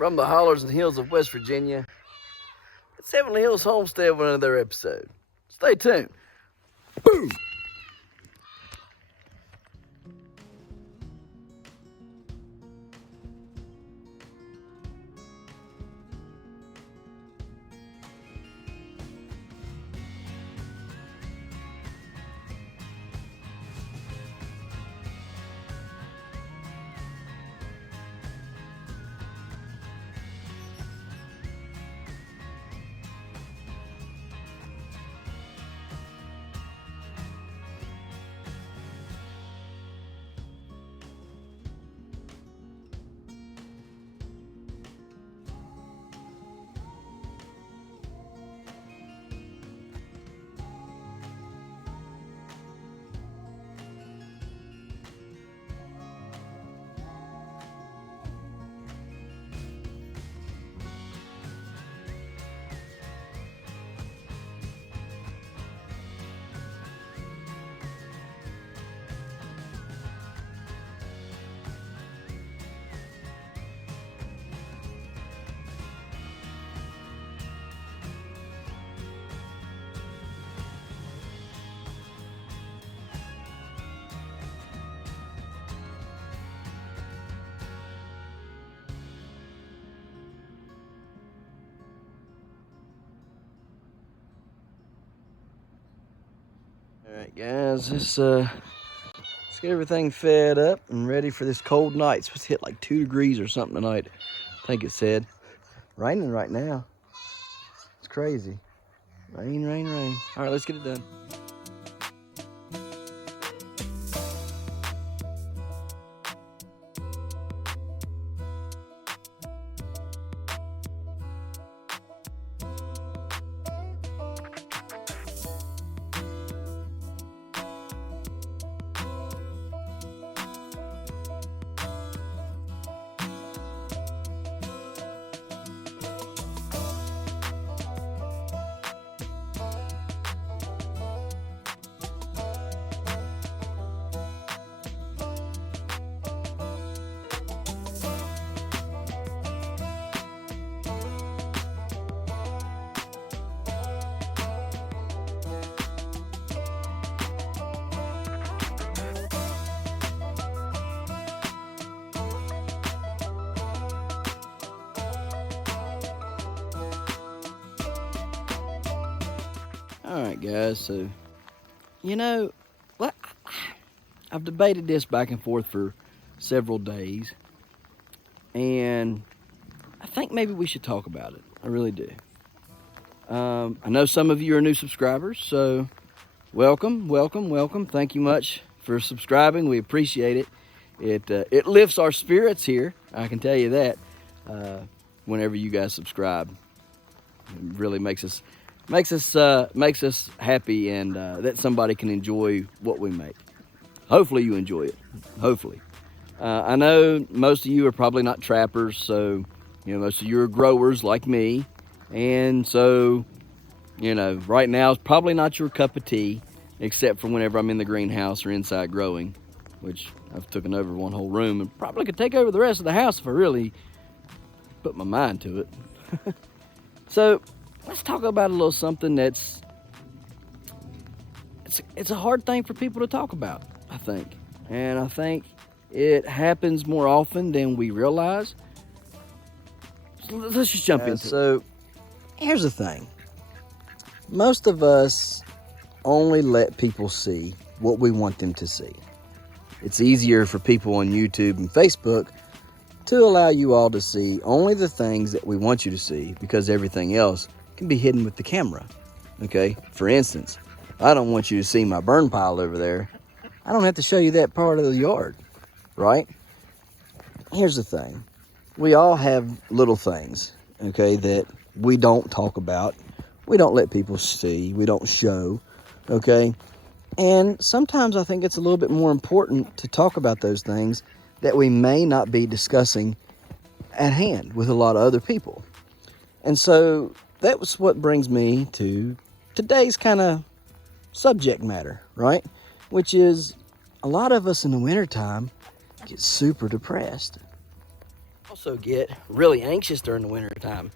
From the hollers and hills of West Virginia, it's Heavenly Hills Homestead with another episode. Stay tuned. Boom! Alright guys, let's get everything fed up and ready for this cold night. It's supposed to hit like 2 degrees or something tonight, I think it said. Raining right now. It's crazy. Rain, rain, rain. Alright, let's get it done. Alright guys, so, you know, what? I've debated this back and forth for several days, and I think maybe we should talk about it. I really do. I know some of you are new subscribers, so welcome, welcome, welcome. Thank you much for subscribing. We appreciate it. It lifts our spirits here, I can tell you that, whenever you guys subscribe. It really makes us happy, and that somebody can enjoy what we make. Hopefully you enjoy it. Hopefully. I know most of you are probably not trappers, so you know most of you are growers like me, and so you know right now it's probably not your cup of tea, except for whenever I'm in the greenhouse or inside growing, which I've taken over one whole room and probably could take over the rest of the house if I really put my mind to it. So let's talk about a little something that's it's a hard thing for people to talk about, I think. And I think it happens more often than we realize. So let's just jump into it. So here's the thing. Most of us only let people see what we want them to see. It's easier for people on YouTube and Facebook to allow you all to see only the things that we want you to see, because everything else can be hidden with the camera. Okay, for instance, I don't want you to see my burn pile over there. I don't have to show you that part of the yard, right? Here's the thing. We all have little things, okay, that we don't talk about. We don't let people see. We don't show, okay? And sometimes I think it's a little bit more important to talk about those things that we may not be discussing at hand with a lot of other people. And so that was what brings me to today's kind of subject matter, right? Which is a lot of us in the wintertime get super depressed. Also get really anxious during the winter time.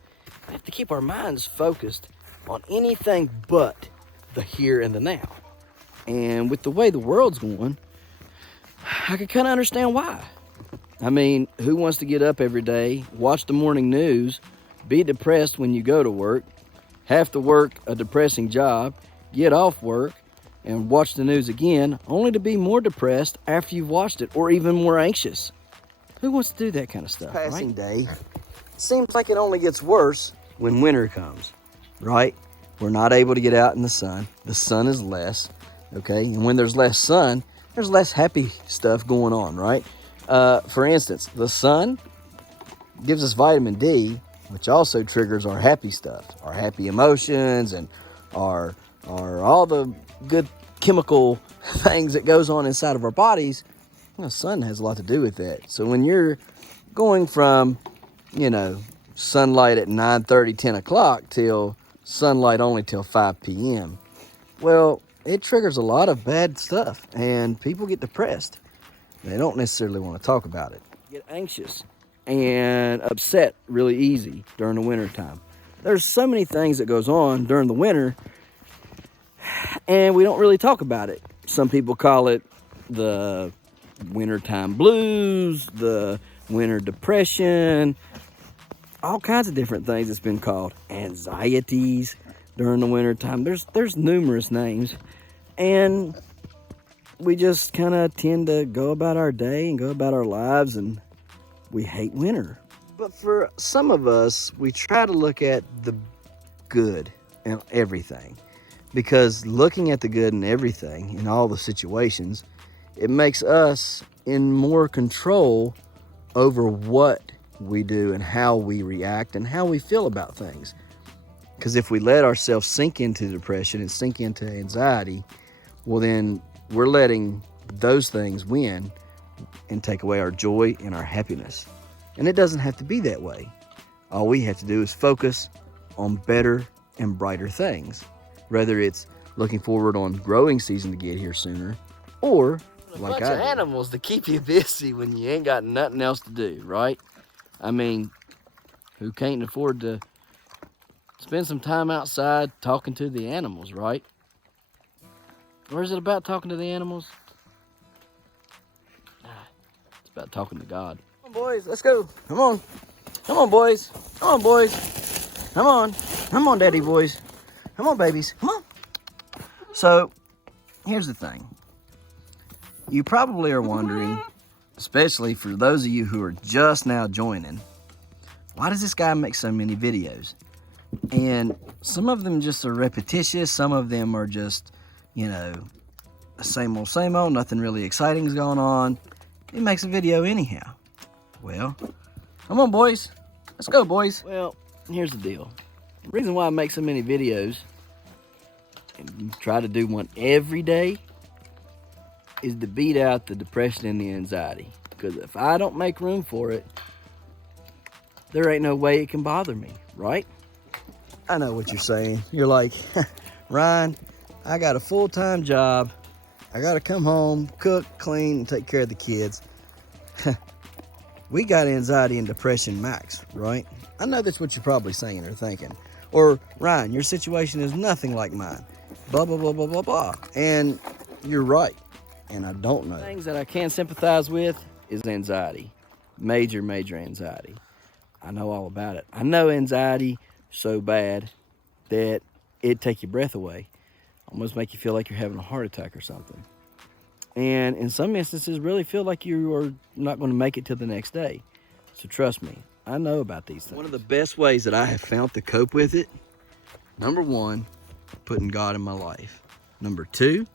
We have to keep our minds focused on anything but the here and the now. And with the way the world's going, I can kind of understand why. I mean, who wants to get up every day, watch the morning news, be depressed when you go to work, have to work a depressing job, get off work, and watch the news again, only to be more depressed after you've watched it, or even more anxious? Who wants to do that kind of stuff, passing day seems like it only gets worse when winter comes, right? We're not able to get out in the sun. The sun is less, okay? And when there's less sun, there's less happy stuff going on, right? For instance, the sun gives us vitamin D, which also triggers our happy stuff, our happy emotions, and our all the good chemical things that goes on inside of our bodies. The sun has a lot to do with that. So when you're going from, sunlight at 9:30, 10 o'clock till sunlight only till 5 p.m., well, it triggers a lot of bad stuff, and people get depressed. They don't necessarily want to talk about it. Get anxious and upset really easy during the winter time. There's so many things that goes on during the winter, and we don't really talk about it. Some people call it the wintertime blues, the winter depression, all kinds of different things it's been called. Anxieties during the wintertime. There's numerous names, and we just kind of tend to go about our day and go about our lives, and we hate winter. But for some of us, we try to look at the good in everything, because looking at the good in everything, in all the situations, it makes us in more control over what we do and how we react and how we feel about things. Because if we let ourselves sink into depression and sink into anxiety, well, then we're letting those things win and take away our joy and our happiness. And it doesn't have to be that way. All we have to do is focus on better and brighter things. Whether it's looking forward on growing season to get here sooner, or a bunch of animals to keep you busy when you ain't got nothing else to do, right? I mean, who can't afford to spend some time outside talking to the animals, right? Or is it about talking to the animals? It's about talking to God. Come on, boys, let's go. Come on. Come on, boys. Come on, boys. Come on. Come on, daddy boys. Come on, babies. Come on. So, here's the thing. You probably are wondering, especially for those of you who are just now joining, why does this guy make so many videos? And some of them just are repetitious. Some of them are just, same old, nothing really exciting is going on. He makes a video anyhow. Well, come on, boys. Let's go, boys. Well, here's the deal. The reason why I make so many videos and try to do one every day is to beat out the depression and the anxiety. Because if I don't make room for it, there ain't no way it can bother me, right? I know what you're saying. You're like, Ryan, I got a full-time job. I got to come home, cook, clean, and take care of the kids. We got anxiety and depression max, right? I know that's what you're probably saying or thinking. Or, Ryan, your situation is nothing like mine. Blah, blah, blah, blah, blah, blah. And you're right. And I don't know. Things that I can sympathize with is anxiety. Major, major anxiety. I know all about it. I know anxiety so bad that it'd take your breath away. Almost make you feel like you're having a heart attack or something. And in some instances, really feel like you are not going to make it till the next day. So trust me, I know about these things. One of the best ways that I have found to cope with it, number one, putting God in my life. Number two,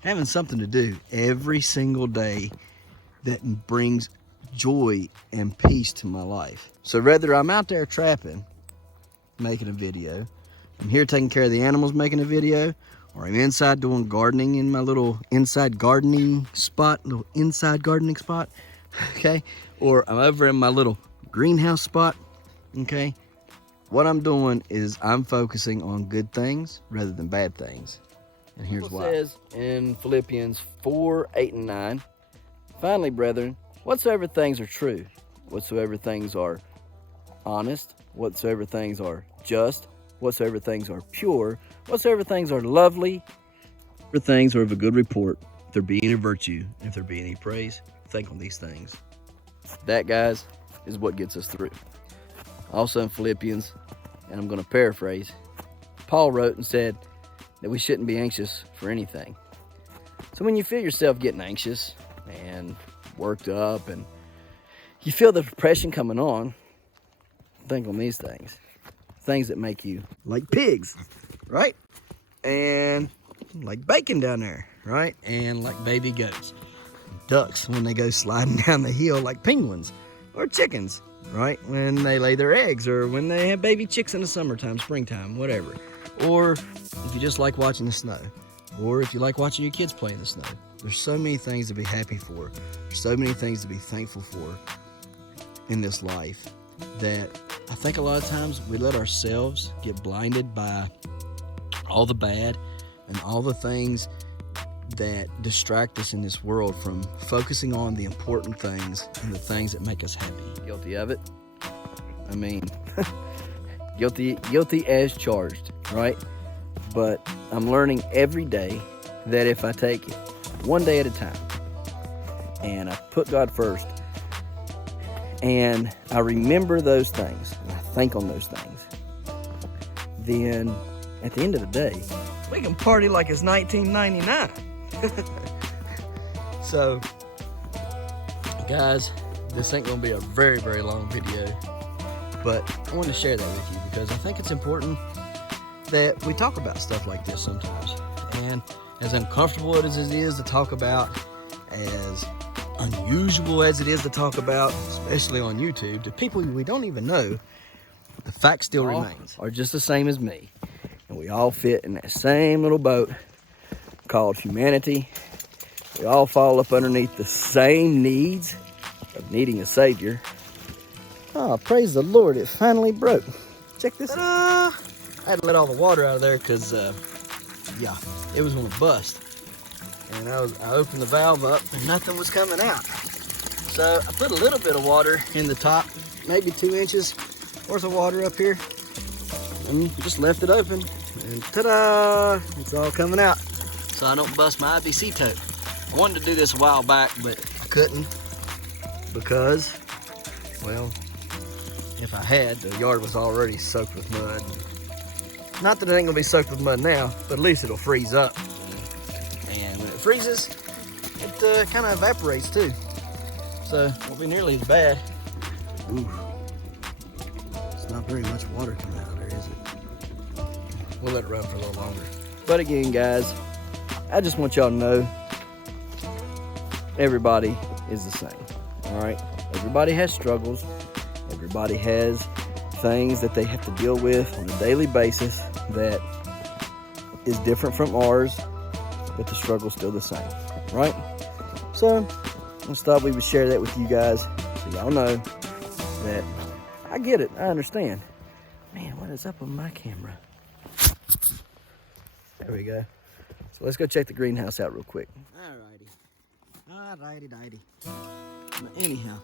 having something to do every single day that brings joy and peace to my life. So whether I'm out there trapping, making a video, I'm here taking care of the animals, making a video, or I'm inside doing gardening in my little inside gardening spot, okay? Or I'm over in my little greenhouse spot, okay? What I'm doing is I'm focusing on good things rather than bad things. And here's why. It says in Philippians 4:8 and 9, finally, brethren, whatsoever things are true, whatsoever things are honest, whatsoever things are just, whatsoever things are pure, whatsoever things are lovely, whatsoever things are of a good report, if there be any virtue, if there be any praise, think on these things. That, guys, is what gets us through. Also in Philippians, and I'm going to paraphrase, Paul wrote and said that we shouldn't be anxious for anything. So when you feel yourself getting anxious and worked up and you feel the depression coming on, think on these things. Things that make you like pigs, right? And like bacon down there, right? And like baby goats. Ducks when they go sliding down the hill like penguins. Or chickens, right? When they lay their eggs, or when they have baby chicks in the summertime, springtime, whatever. Or if you just like watching the snow. Or if you like watching your kids play in the snow. There's so many things to be happy for. There's so many things to be thankful for in this life that I think a lot of times we let ourselves get blinded by all the bad and all the things that distract us in this world from focusing on the important things and the things that make us happy. Guilty of it? I mean, guilty as charged, right? But I'm learning every day that if I take it one day at a time and I put God first and I remember those things and I think on those things, then at the end of the day, we can party like it's 1999. So, guys, this ain't gonna be a very, very long video, but I wanted to share that with you because I think it's important that we talk about stuff like this sometimes. And as uncomfortable as it is to talk about, as unusual as it is to talk about, especially on YouTube, to people we don't even know, the fact still remains. Are just the same as me. And we all fit in that same little boat called humanity. We all fall up underneath the same needs of needing a Savior. Oh, praise the Lord, it finally broke. Check this out. I had to let all the water out of there because, yeah, it was going to bust. And I opened the valve up and nothing was coming out. So I put a little bit of water in the top, maybe 2 inches worth of water up here. And just left it open. And ta-da! It's all coming out. So I don't bust my IBC toe. I wanted to do this a while back, but I couldn't because, well, if I had, the yard was already soaked with mud. Not that it ain't gonna be soaked with mud now, but at least it'll freeze up. And when it freezes, it kind of evaporates too. So it won't be nearly as bad. Ooh, it's not very much water coming out of there, is it? We'll let it run for a little longer. But again, guys, I just want y'all to know everybody is the same, all right? Everybody has struggles. Everybody has things that they have to deal with on a daily basis that is different from ours, but the struggle's still the same, right? So I just thought we would share that with you guys so y'all know that I get it. I understand. Man, what is up with my camera? There we go. So let's go check the greenhouse out real quick. Alrighty. Anyhow,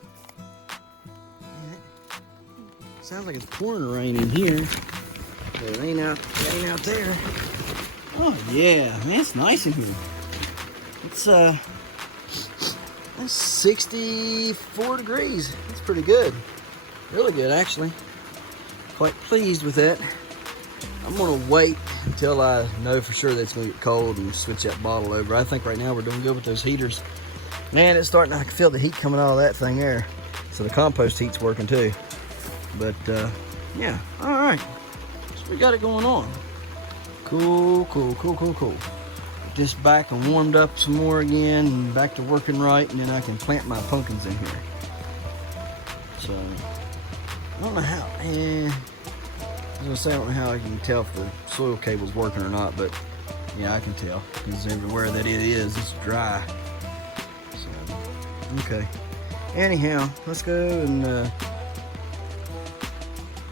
sounds like it's pouring rain in here. But it ain't out there. Oh yeah, man, it's nice in here. It's 64 degrees. That's pretty good. Really good, actually. Quite pleased with that. I'm gonna wait until I know for sure that it's gonna get cold and switch that bottle over. I think right now we're doing good with those heaters. Man, it's starting, I can feel the heat coming out of that thing there. So the compost heat's working too. But yeah, all right. So we got it going on. Cool. Just back and warmed up some more again and back to working right, and then I can plant my pumpkins in here. So, I don't know how, I was gonna say I don't know how I can tell if the soil cable's working or not, but yeah, I can tell, because everywhere that it is, it's dry. So, okay. Anyhow, let's go and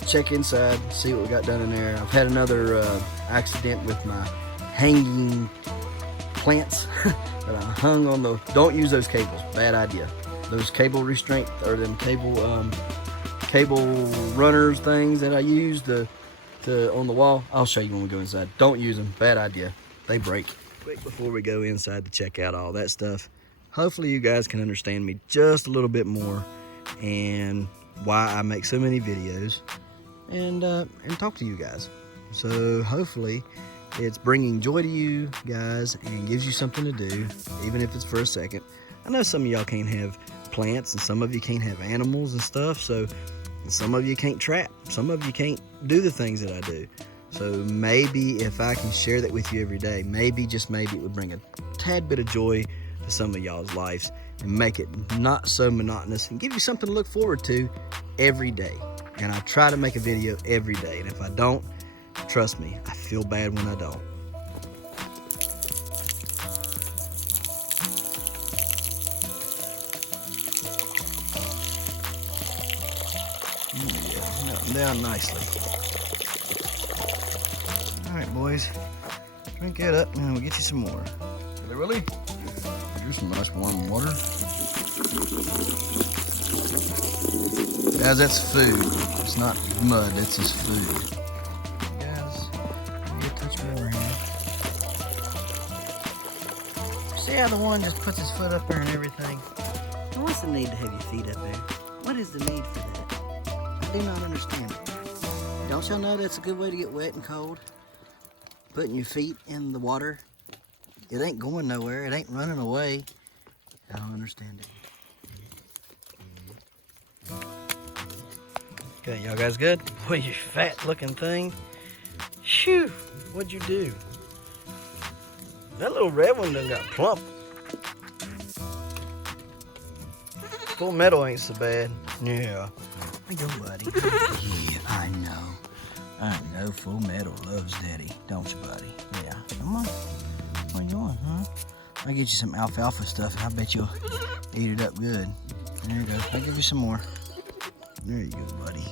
check inside, see what we got done in there. I've had another accident with my hanging plants that I hung on the, don't use those cables, bad idea. those cable restraint, or them cable runners things that I use on the wall. I'll show you when we go inside. Don't use them, bad idea. They break. Quick before we go inside to check out all that stuff, hopefully you guys can understand me just a little bit more and why I make so many videos and talk to you guys. So hopefully it's bringing joy to you guys and gives you something to do, even if it's for a second. I know some of y'all can't have plants and some of you can't have animals and stuff, so some of you can't trap, some of you can't do the things that I do. So maybe if I can share that with you every day, maybe, just maybe, it would bring a tad bit of joy to some of y'all's lives and make it not so monotonous and give you something to look forward to every day. And I try to make a video every day, and if I don't, trust me, I feel bad when I don't. Yeah, melting down nicely. All right, boys, drink that up and we'll get you some more. Really? Here's some nice warm water. Guys, that's food. It's not mud, that's just food. See how the one just puts his foot up there and everything? What's the need to have your feet up there? What is the need for that? I do not understand it. Don't y'all know that's a good way to get wet and cold? Putting your feet in the water. It ain't going nowhere. It ain't running away. I don't understand it. Okay, y'all guys good? Boy, you fat looking thing. Shoo, what'd you do? That little red one done got plump. Full metal ain't so bad. Yeah. Where you go, buddy? Yeah, I know. I know Full Metal loves Daddy, don't you, buddy? Yeah. Come on. What you want, huh? I'll get you some alfalfa stuff, and I bet you'll eat it up good. There you go. I'll give you some more. There you go, buddy.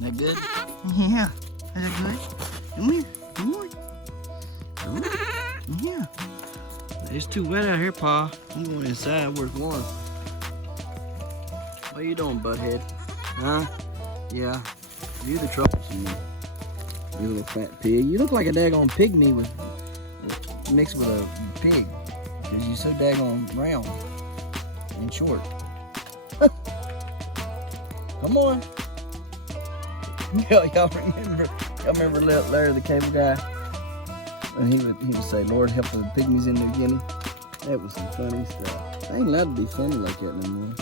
That good? Yeah. Is that good? Come here. Come on. Come on. Yeah. It's too wet out here, Pa. I'm going inside where it's warm. What you doing, butthead? Huh? Yeah. You the troublesome. You little fat pig. You look like a daggone pygmy mixed with a pig. Because you're so daggone round and short. Come on. Y'all remember Larry the Cable Guy? And he would say, Lord, help the pygmies in New Guinea. That was some funny stuff. I ain't allowed to be funny like that no more.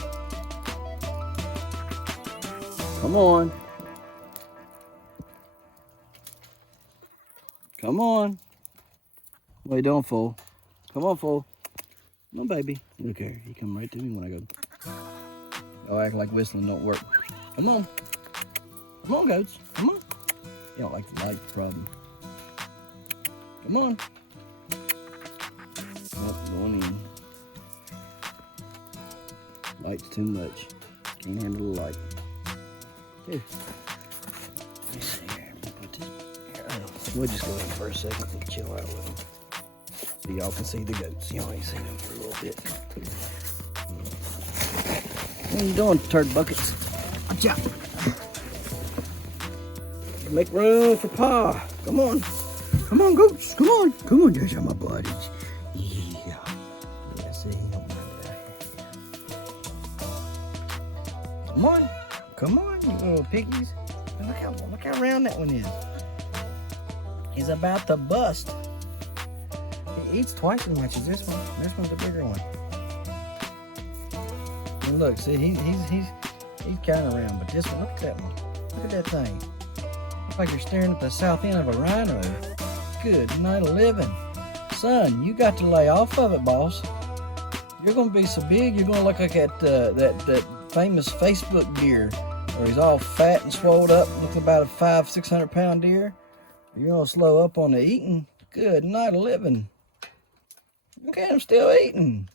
Come on. Come on. What you doing, Fool? Come on, Fool. Come on, baby. Look here. He come right to me when I go. Y'all act like whistling don't work. Come on. Come on, goats. Come on. You don't like the light, problem. Come on. Oh, going in. Light's too much. Can't handle the light. Here. Let me see here. Put this here. Oh, we'll just go in for a second and chill out with them. So y'all can see the goats. Y'all ain't seen them for a little bit. What are you doing, turd buckets? Watch out. Make room for Pa. Come on. Come on, goats. Come on. Come on, there's my buddies. Yeah. Yeah, see, don't mind that. Come on. Come on, you little piggies. Look how round that one is. He's about to bust. He eats twice as much as this one. This one's the bigger one. And look, see, he's kind of round, but this one, look at that one. Look at that thing. Looks like you're staring at the south end of a rhino. Good night of living. Son, you got to lay off of it, boss. You're going to be so big, you're going to look like that famous Facebook deer where he's all fat and swelled up, looking about a 500-600 pound deer. You're going to slow up on the eating. Good night of living. Look at him still eating.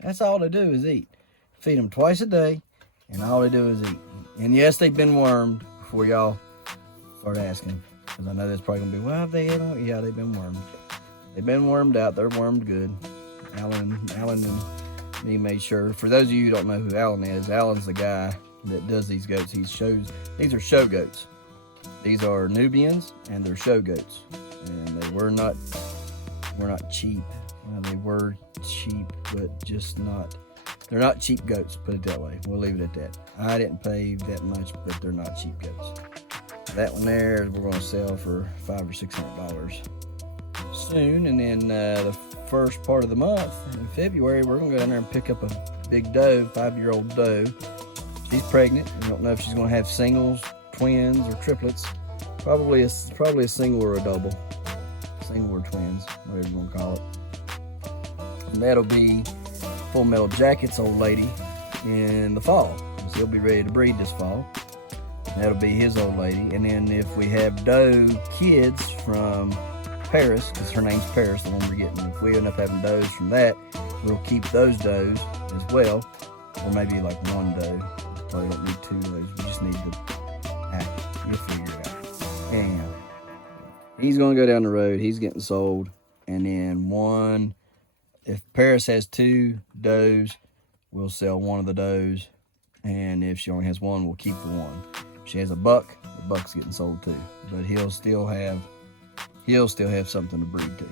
That's all they do is eat. Feed them twice a day, and all they do is eat. And yes, they've been wormed before y'all start asking. Because I know that's probably going to be, well, have they ever? Yeah, they've been wormed. They've been wormed out. They're wormed good. Alan and me made sure. For those of you who don't know who Alan is, Alan's the guy that does these goats. These are show goats. These are Nubians, and they're show goats. And they were not cheap. Well, they were cheap, but just not. They're not cheap goats, put it that way. We'll leave it at that. I didn't pay that much, but they're not cheap goats. That one there, we're going to sell for $500 or $600 soon. And then the first part of the month, in February, we're going to go down there and pick up a big doe, 5-year-old doe. She's pregnant. We don't know if she's going to have singles, twins, or triplets. Probably a single or a double. Single or twins, whatever you want to call it. And that'll be Full Metal Jacket's old lady in the fall. So he'll be ready to breed this fall. That'll be his old lady. And then if we have doe kids from Paris, because her name's Paris, the one we're getting, if we end up having does from that, we'll keep those does as well. Or maybe like one doe. Probably don't need 2 of those. We just need you'll figure it out. And he's going to go down the road. He's getting sold. And then if Paris has 2 does, we'll sell one of the does. And if she only has one, we'll keep the one. If she has a buck, the buck's getting sold too. But he'll still have something to breed to.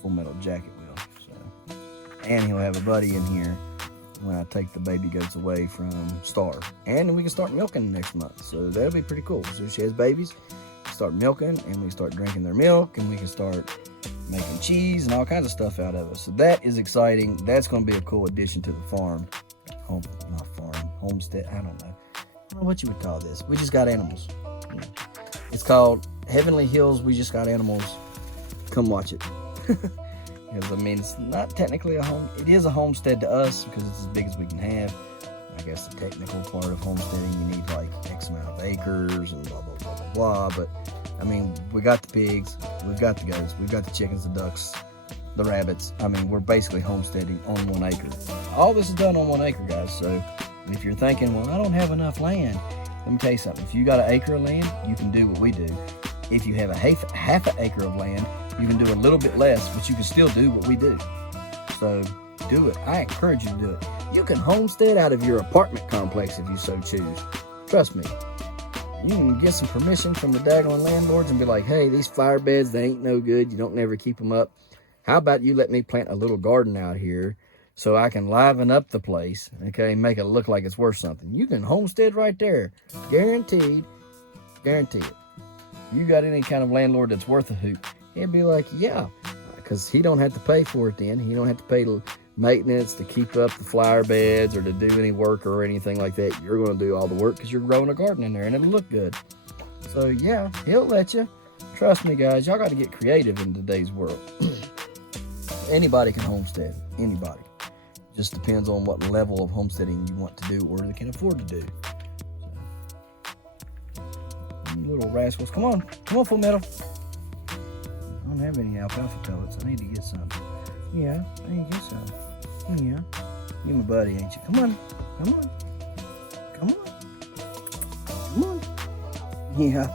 Full Metal Jacket will. So, and he'll have a buddy in here when I take the baby goats away from Star. And then we can start milking next month. So that'll be pretty cool. So if she has babies, we start milking, and we start drinking their milk, and we can start making cheese and all kinds of stuff out of it. So that is exciting. That's going to be a cool addition to the farm. Homestead, I don't know what you would call this. We just got animals. It's called Heavenly Hills We Just Got Animals. Come watch it. Because I mean, it's not technically a home. It is a homestead to us because it's as big as we can have. I guess the technical part of homesteading, you need like X amount of acres and blah blah blah blah blah. But I mean, we got the pigs, we've got the goats, we've got the chickens, the ducks, the rabbits. I mean, we're basically homesteading on 1 acre. All this is done on 1 acre, guys. So if you're thinking, well, I don't have enough land, let me tell you something. If you got 1 acre of land, you can do what we do. If you have a half an acre of land, you can do a little bit less, but you can still do what we do. So do it. I encourage you to do it. You can homestead out of your apartment complex if you so choose. Trust me. You can get some permission from the daggone landlords and be like, hey, these fire beds, they ain't no good. You don't never keep them up. How about you let me plant a little garden out here so I can liven up the place, okay, make it look like it's worth something. You can homestead right there. Guaranteed. Guarantee it. If you got any kind of landlord that's worth a hoot, he'll be like, yeah, because he don't have to pay for it then. He don't have to pay maintenance to keep up the flower beds or to do any work or anything like that. You're going to do all the work because you're growing a garden in there and it'll look good. So, yeah, he'll let you. Trust me, guys, y'all got to get creative in today's world. Anybody can homestead. Anybody. Just depends on what level of homesteading you want to do or they can afford to do. So, you little rascals. Come on, Full Metal. I don't have any alfalfa pellets. I need to get some. Yeah, I need to get some. Yeah. You my buddy, ain't you? Come on. Come on. Come on. Come on. Yeah.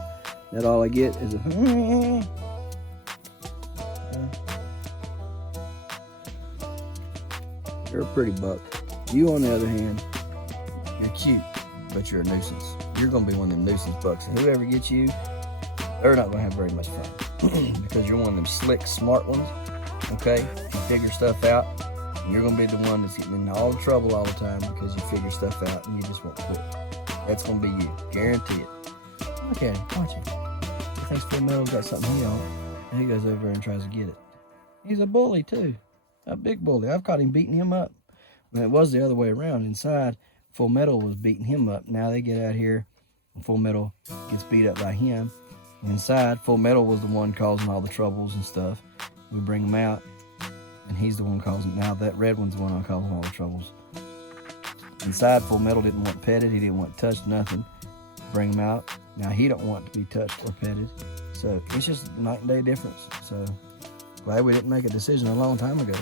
That all I get is a... You're a pretty buck. You, on the other hand, you're cute, but you're a nuisance. You're going to be one of them nuisance bucks. And whoever gets you, they're not going to have very much fun. Because you're one of them slick, smart ones. Okay? You figure stuff out. And you're going to be the one that's getting in all the trouble all the time because you figure stuff out and you just won't quit. That's going to be you. Guarantee it. Look at him. Watch him. He thinks Full Metal's got something he on. And he goes over there and tries to get it. He's a bully, too. A big bully. I've caught him beating him up. When it was the other way around. Inside, Full Metal was beating him up. Now they get out here and Full Metal gets beat up by him. Inside, Full Metal was the one causing all the troubles and stuff. We bring him out, and he's the one causing. Now that red one's the one causing all the troubles. Inside, Full Metal didn't want petted. He didn't want touched, nothing. Bring him out. Now he don't want to be touched or petted. So it's just a night and day difference. So glad we didn't make a decision a long time ago.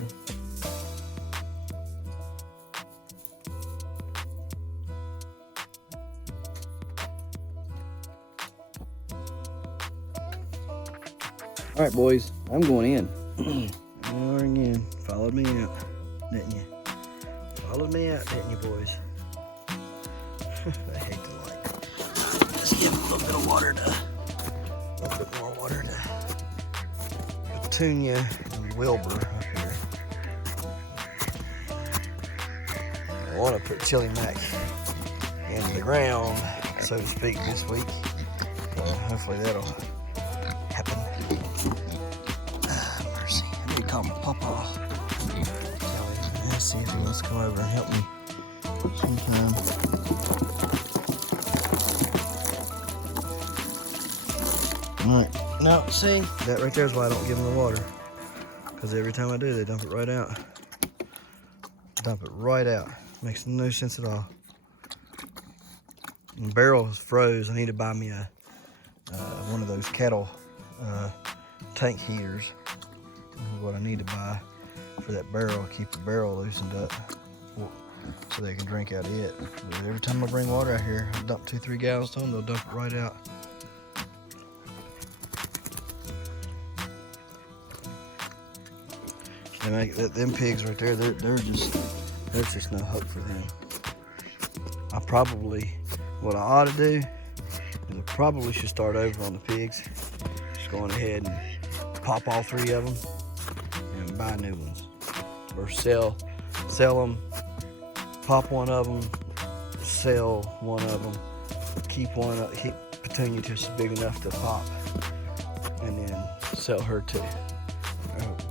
All right, boys, I'm going in. Or again, followed me out, didn't you? Followed me out, didn't you, boys? I hate the light. Let's give a little bit of water to, a little bit more water to Petunia and Wilbur up here. I want to put Chili Mac in the ground, so to speak, this week. Hopefully that'll happen. Mercy. I need to call my papa. Let's see if he wants to come over and help me sometime. Alright, now see, that right there is why I don't give them the water. Because every time I do, they dump it right out. Dump it right out. Makes no sense at all. The barrel is froze. I need to buy me a one of those kettle tank heaters. This is what I need to buy for that barrel. Keep the barrel loosened up so they can drink out of it. But every time I bring water out here, I dump 2-3 gallons to them, they'll dump it right out. Them pigs right there, there's just no hope for them. What I ought to do is I probably should start over on the pigs. Just going ahead and pop all 3 of them and buy new ones. Or sell them, pop one of them, sell one of them, keep Petunia till she's big enough to pop, and then sell her too,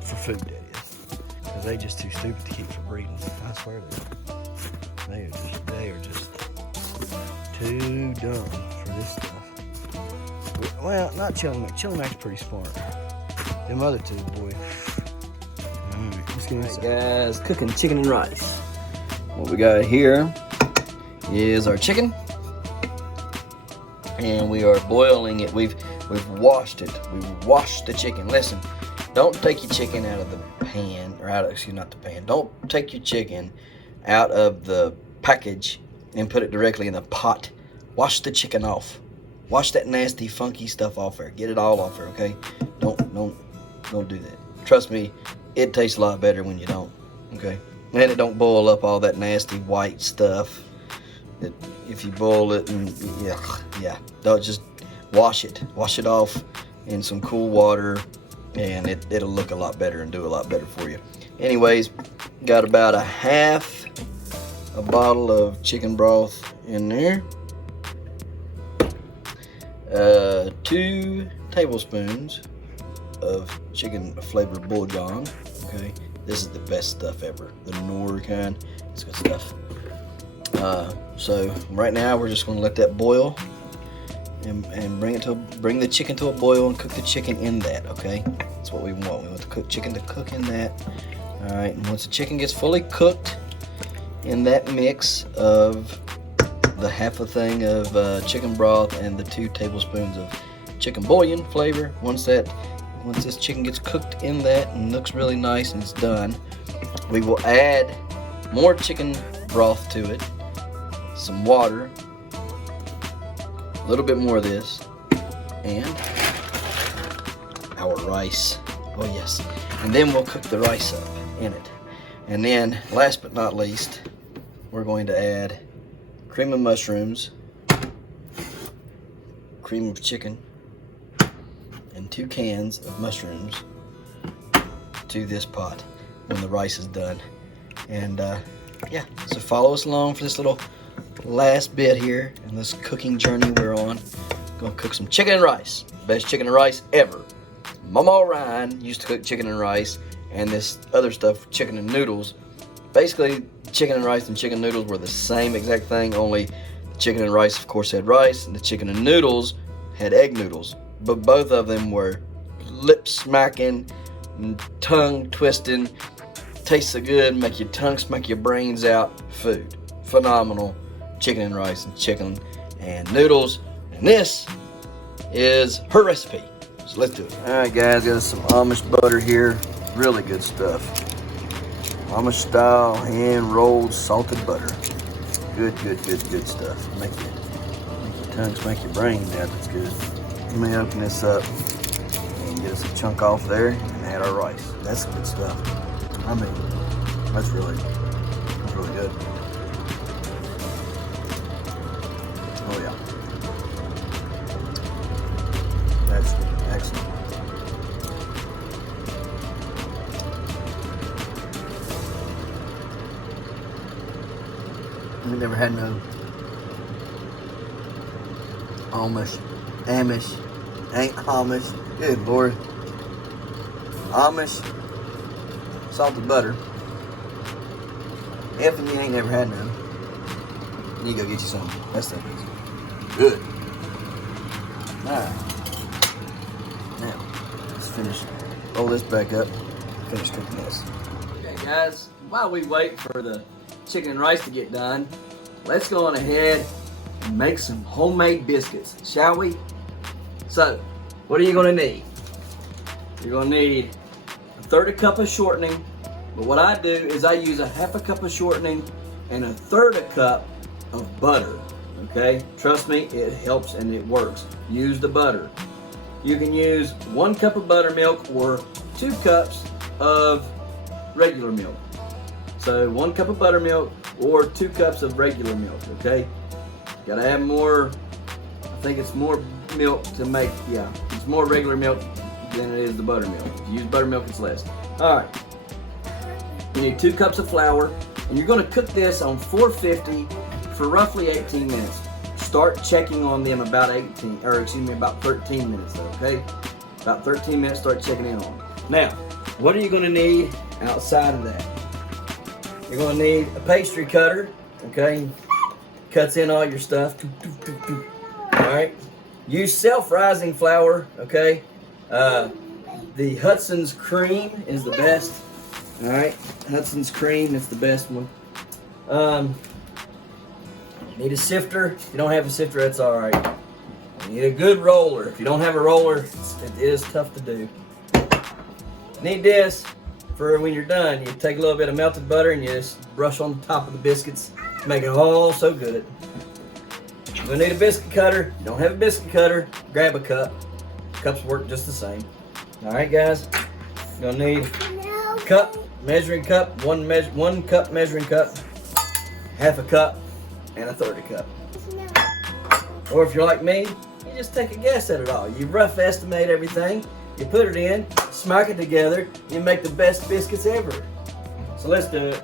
for food, that is. Because they just too stupid to keep for breeding. I swear they are just too dumb for this stuff. Well, not Chili Mac. Chili Mac's pretty smart. Them other two, boy. Alright, let's get inside. Guys, cooking chicken and rice. What we got here is our chicken. And we are boiling it. We've washed it. We've washed the chicken. Listen, don't take your chicken out of the pan, or not the pan. Don't take your chicken out of the package and put it directly in the pot. Wash the chicken off. Wash that nasty, funky stuff off there. Get it all off there, okay? Don't do that. Trust me, it tastes a lot better when you don't, okay? And it don't boil up all that nasty white stuff. If you boil it, and yeah, don't just wash it. Wash it off in some cool water, and it'll look a lot better and do a lot better for you. Anyways, got about a half a bottle of chicken broth in there. 2 tablespoons of chicken flavored bouillon. Okay, this is the best stuff ever. The Knorr kind. It's good stuff. So right now we're just going to let that boil and bring the chicken to a boil and cook the chicken in that. Okay, that's what we want. We want the chicken to cook in that. All right, and once the chicken gets fully cooked in that mix of the half a thing of chicken broth and the 2 tablespoons of chicken bouillon flavor, once this chicken gets cooked in that and looks really nice and it's done, we will add more chicken broth to it, some water, a little bit more of this, and our rice. Oh yes, and then we'll cook the rice up in it. And then last but not least, we're going to add cream of mushrooms, cream of chicken, and 2 cans of mushrooms to this pot when the rice is done. And yeah, so follow us along for this little last bit here in this cooking journey we're on. Gonna cook some chicken and rice. Best chicken and rice ever. Mama Ryan used to cook chicken and rice, and this other stuff, chicken and noodles. Basically, chicken and rice and chicken noodles were the same exact thing, only the chicken and rice, of course, had rice, and the chicken and noodles had egg noodles. But both of them were lip-smacking, tongue-twisting, tastes so good, make your tongue smack your brains out food. Phenomenal chicken and rice and chicken and noodles. And this is her recipe. So let's do it. All right, guys, got some Amish butter here. Really good stuff. Amish style hand-rolled salted butter. Good stuff. Make your tongue smack your brains out. That's good. Let me open this up and get us a chunk off there and add our rice. That's good stuff. I mean, that's really good. Oh yeah. That's excellent. We never had no Amish, ain't Amish, good Lord. Amish salted butter. If you ain't never had none, you need to go get you some. That stuff is good. Alright. Now, let's finish, roll this back up, finish cooking this. Okay guys, while we wait for the chicken and rice to get done, let's go on ahead and make some homemade biscuits, shall we? So, what are you gonna need? You're gonna need a third a cup of shortening, but what I do is I use a half a cup of shortening and a third a cup of butter, okay? Trust me, it helps and it works. Use the butter. You can use 1 cup of buttermilk or 2 cups of regular milk. So 1 cup of buttermilk or 2 cups of regular milk, okay? Gotta have more, I think it's more milk to make, yeah, it's more regular milk than it is the buttermilk. If you use buttermilk, it's less. All right, you need 2 cups of flour, and you're gonna cook this on 450 for roughly 18 minutes. Start checking on them about 13 minutes though, okay? About 13 minutes, start checking in on them. Now, what are you gonna need outside of that? You're gonna need a pastry cutter, okay? Cuts in all your stuff. All right. Use self-rising flour, okay? The Hudson's Cream is the best. All right, Hudson's Cream is the best one. Need a sifter. If you don't have a sifter, that's all right. You need a good roller. If you don't have a roller, it is tough to do. Need this for when you're done. You take a little bit of melted butter and you just brush on the top of the biscuits. Make it all so good. You're gonna need a biscuit cutter. If you don't have a biscuit cutter, grab a cup. Cups work just the same. All right, guys. You're gonna need a cup, measuring cup, one cup measuring cup, half a cup, and a third a cup. Or if you're like me, you just take a guess at it all. You rough estimate everything, you put it in, smack it together, you make the best biscuits ever. So let's do it.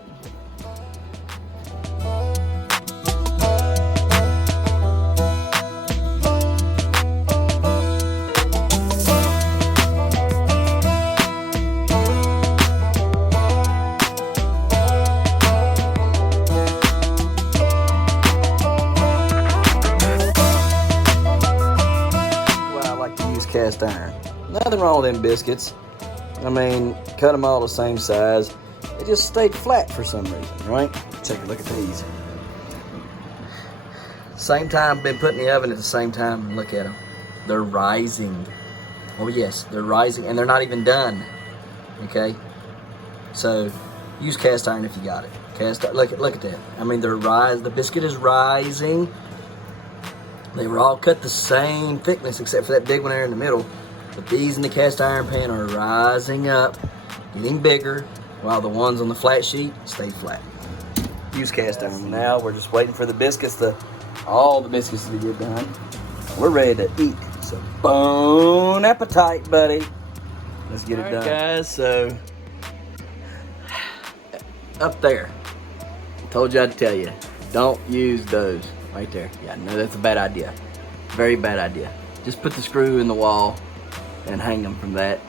Cast iron. Nothing wrong with them biscuits. I mean, cut them all the same size. They just stayed flat for some reason, right? Take a look at these. Same time, been put in the oven at the same time. Look at them. They're rising. Oh yes, they're rising, and they're not even done. Okay, so use cast iron if you got it. Look at that. I mean, the biscuit is rising. They were all cut the same thickness except for that big one there in the middle. But these in the cast iron pan are rising up, getting bigger, while the ones on the flat sheet stay flat. Use cast iron. Now we're just waiting for the biscuits, all the biscuits to get done. We're ready to eat. So bon appetite, buddy. Let's get it done. Guys, so up there, told you I'd tell you, don't use those. Right there. Yeah, no, that's a bad idea. Very bad idea. Just put the screw in the wall and hang them from that.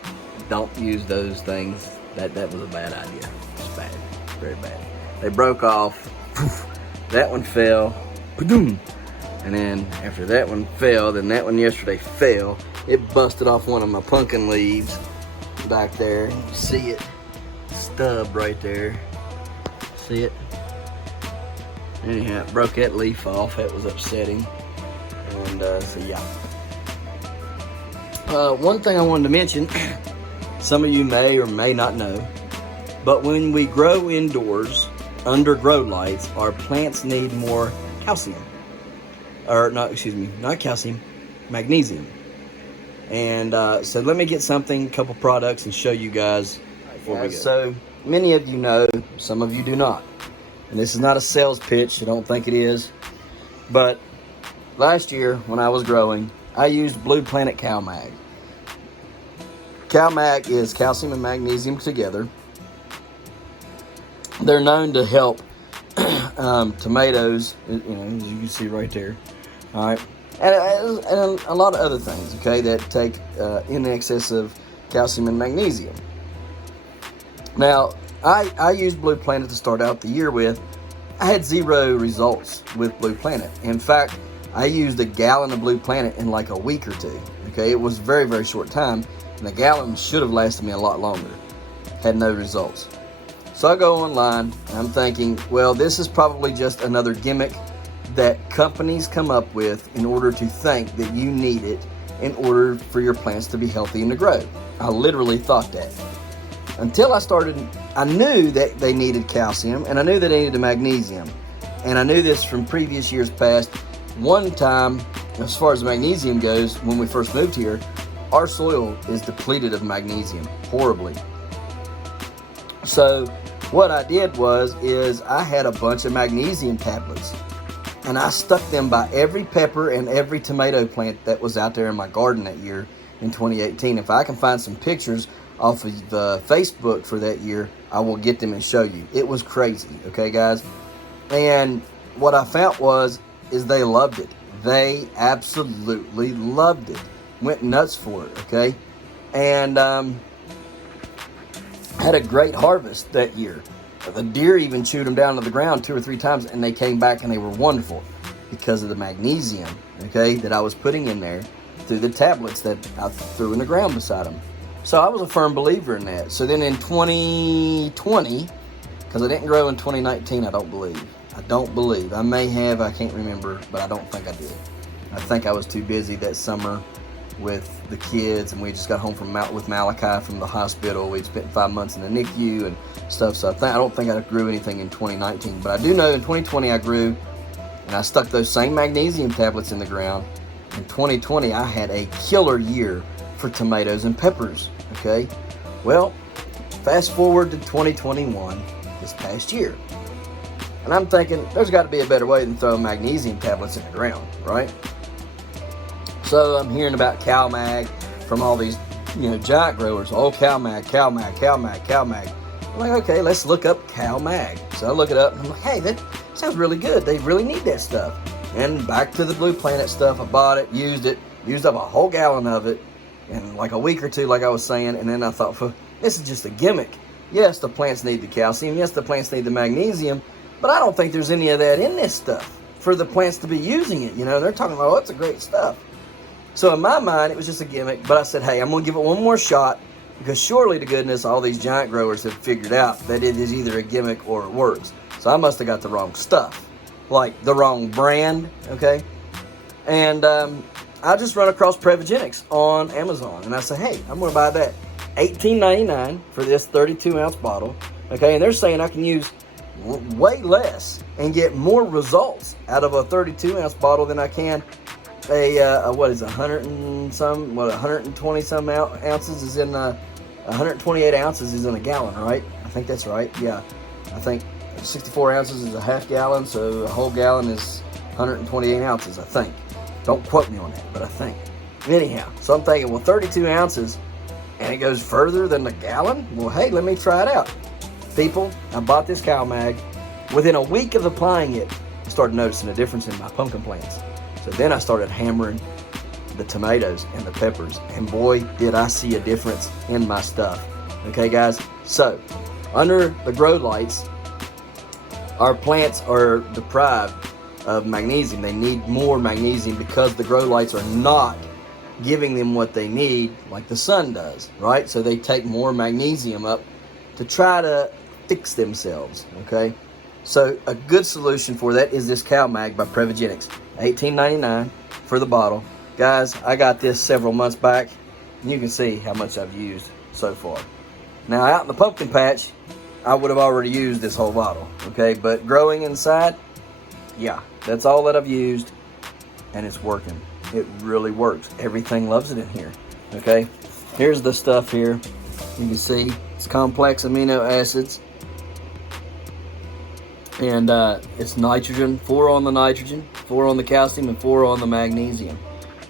Don't use those things. That was a bad idea. It's bad. Very bad. They broke off. Poof. That one fell. Ba-doom. And then after that one fell, then that one yesterday fell. It busted off one of my pumpkin leaves back there. You see it? Stub right there. See it? Anyhow, it broke that leaf off. That was upsetting. And so yeah. One thing I wanted to mention, some of you may or may not know, but when we grow indoors under grow lights, our plants need more calcium. Or not, excuse me, not calcium, magnesium. And so let me get a couple products, and show you guys before we go. So many of you know, some of you do not. And this is not a sales pitch, I don't think it is. But last year when I was growing, I used Blue Planet CalMag. CalMag is calcium and magnesium together. They're known to help tomatoes, as you can see right there. All right. And a lot of other things, okay, that take in excess of calcium and magnesium. Now, I used Blue Planet to start out the year with. I had 0 results with Blue Planet. In fact, I used a gallon of Blue Planet in like a week or two. Okay, it was a very, very short time, and the gallon should have lasted me a lot longer. Had no results. So I go online, and I'm thinking, well, this is probably just another gimmick that companies come up with in order to think that you need it in order for your plants to be healthy and to grow. I literally thought that. Until I knew that they needed calcium, and I knew that they needed magnesium. And I knew this from previous years past. One time, as far as magnesium goes, when we first moved here, our soil is depleted of magnesium horribly. So what I did is I had a bunch of magnesium tablets, and I stuck them by every pepper and every tomato plant that was out there in my garden that year in 2018. If I can find some pictures off of the Facebook for that year, I will get them and show you. It was crazy, okay, guys? And what I found is they loved it. They absolutely loved it. Went nuts for it, okay? And had a great harvest that year. The deer even chewed them down to the ground 2 or 3 times, and they came back and they were wonderful because of the magnesium, okay, that I was putting in there through the tablets that I threw in the ground beside them. So I was a firm believer in that. So then in 2020, because I didn't grow in 2019, I don't believe. I may have, I can't remember, but I don't think I did. I think I was too busy that summer with the kids, and we just got home with Malachi from the hospital. We'd spent 5 months in the NICU and stuff, so I don't think I grew anything in 2019. But I do know in 2020 I grew, and I stuck those same magnesium tablets in the ground. In 2020, I had a killer year for tomatoes and peppers, okay? Well, fast forward to 2021, this past year. And I'm thinking, there's got to be a better way than throwing magnesium tablets in the ground, right? So I'm hearing about CalMag from all these, giant growers. Oh, CalMag. I'm like, okay, let's look up CalMag. So I look it up, and I'm like, hey, that sounds really good. They really need that stuff. And back to the Blue Planet stuff. I bought it, used up a whole gallon of it in like a week or two, like I was saying. And then I thought, this is just a gimmick. Yes, the plants need the calcium. Yes, the plants need the magnesium. But I don't think there's any of that in this stuff for the plants to be using it. They're talking about, it's a great stuff. So in my mind, it was just a gimmick. But I said, hey, I'm going to give it one more shot, because surely to goodness, all these giant growers have figured out that it is either a gimmick or it works. So I must have got the wrong stuff, like the wrong brand, okay? And I just run across Prevogenics on Amazon, and I say, hey, I'm going to buy that. $18.99 for this 32-ounce bottle, okay? And they're saying I can use way less and get more results out of a 32-ounce bottle than I can what is 120 some ounces is in 128 ounces is in a gallon, right? I think that's right. Yeah, I think 64 ounces is a half gallon, so a whole gallon is 128 ounces, I think. Don't quote me on that, but I think. Anyhow, so I'm thinking, well, 32 ounces and it goes further than a gallon? Well, hey, let me try it out. People, I bought this CalMag. Within a week of applying it, I started noticing a difference in my pumpkin plants. So then I started hammering the tomatoes and the peppers, and boy, did I see a difference in my stuff. Okay, guys? So, under the grow lights, our plants are deprived of magnesium. They need more magnesium because the grow lights are not giving them what they need like the sun does, right? So they take more magnesium up to try to fix themselves, okay? So a good solution for that is this CalMag by Prevogenics. $18.99 for the bottle. Guys, I got this several months back. You can see how much I've used so far. Now, out in the pumpkin patch, I would have already used this whole bottle, okay? But growing inside, yeah, that's all that I've used, and it's working. It really works. Everything loves it in here. Okay, here's the stuff here. You can see it's complex amino acids. And it's nitrogen, 4 on the nitrogen, 4 on the calcium, and 4 on the magnesium.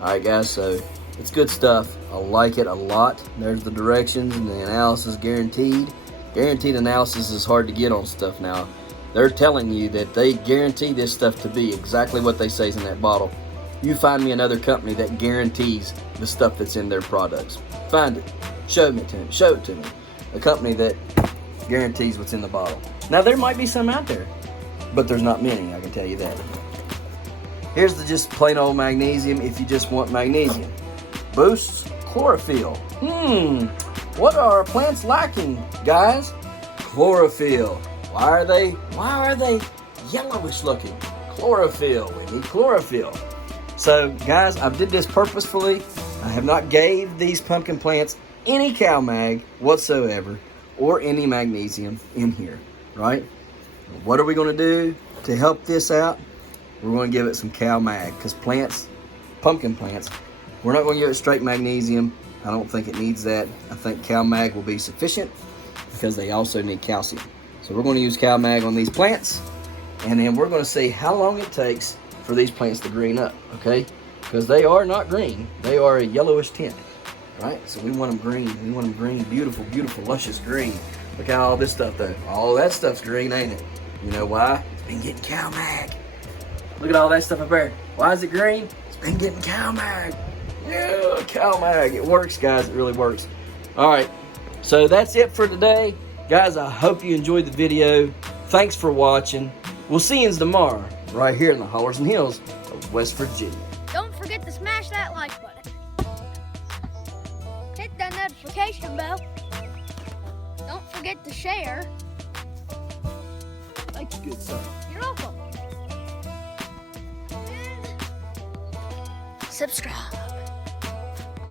All right, guys, so it's good stuff. I like it a lot. There's the directions and the analysis guaranteed. Guaranteed analysis is hard to get on stuff now. They're telling you that they guarantee this stuff to be exactly what they say is in that bottle. You find me another company that guarantees the stuff that's in their products. Find it. Show it to me. Show it to me. A company that guarantees what's in the bottle. Now, there might be some out there, but there's not many, I can tell you that. Here's the just plain old magnesium if you just want magnesium. Boosts chlorophyll. What are our plants lacking, guys? Chlorophyll. Why are they yellowish looking? Chlorophyll. We need chlorophyll. So, guys, I did this purposefully. I have not gave these pumpkin plants any cow mag whatsoever or any magnesium in here, right? What are we going to do to help this out? We're going to give it some cow mag, because plants, pumpkin plants, we're not going to give it straight magnesium. I don't think it needs that. I think cow mag will be sufficient because they also need calcium. So we're going to use cow mag on these plants, and then we're going to see how long it takes for these plants to green up, okay? Because they are not green. They are a yellowish tint, right? So we want them green. We want them green, beautiful, beautiful, luscious green. Look at all this stuff though. All that stuff's green, ain't it? You know why? It's been getting cow mag. Look at all that stuff up there. Why is it green? It's been getting cow mag. Yeah, cow mag. It works, guys. It really works. All right. So that's it for today. Guys, I hope you enjoyed the video. Thanks for watching. We'll see you tomorrow right here in the hollers and hills of West Virginia. Don't forget to smash that like button. Hit that notification bell. Don't forget to share. Thank you, good sir. You're welcome. And subscribe.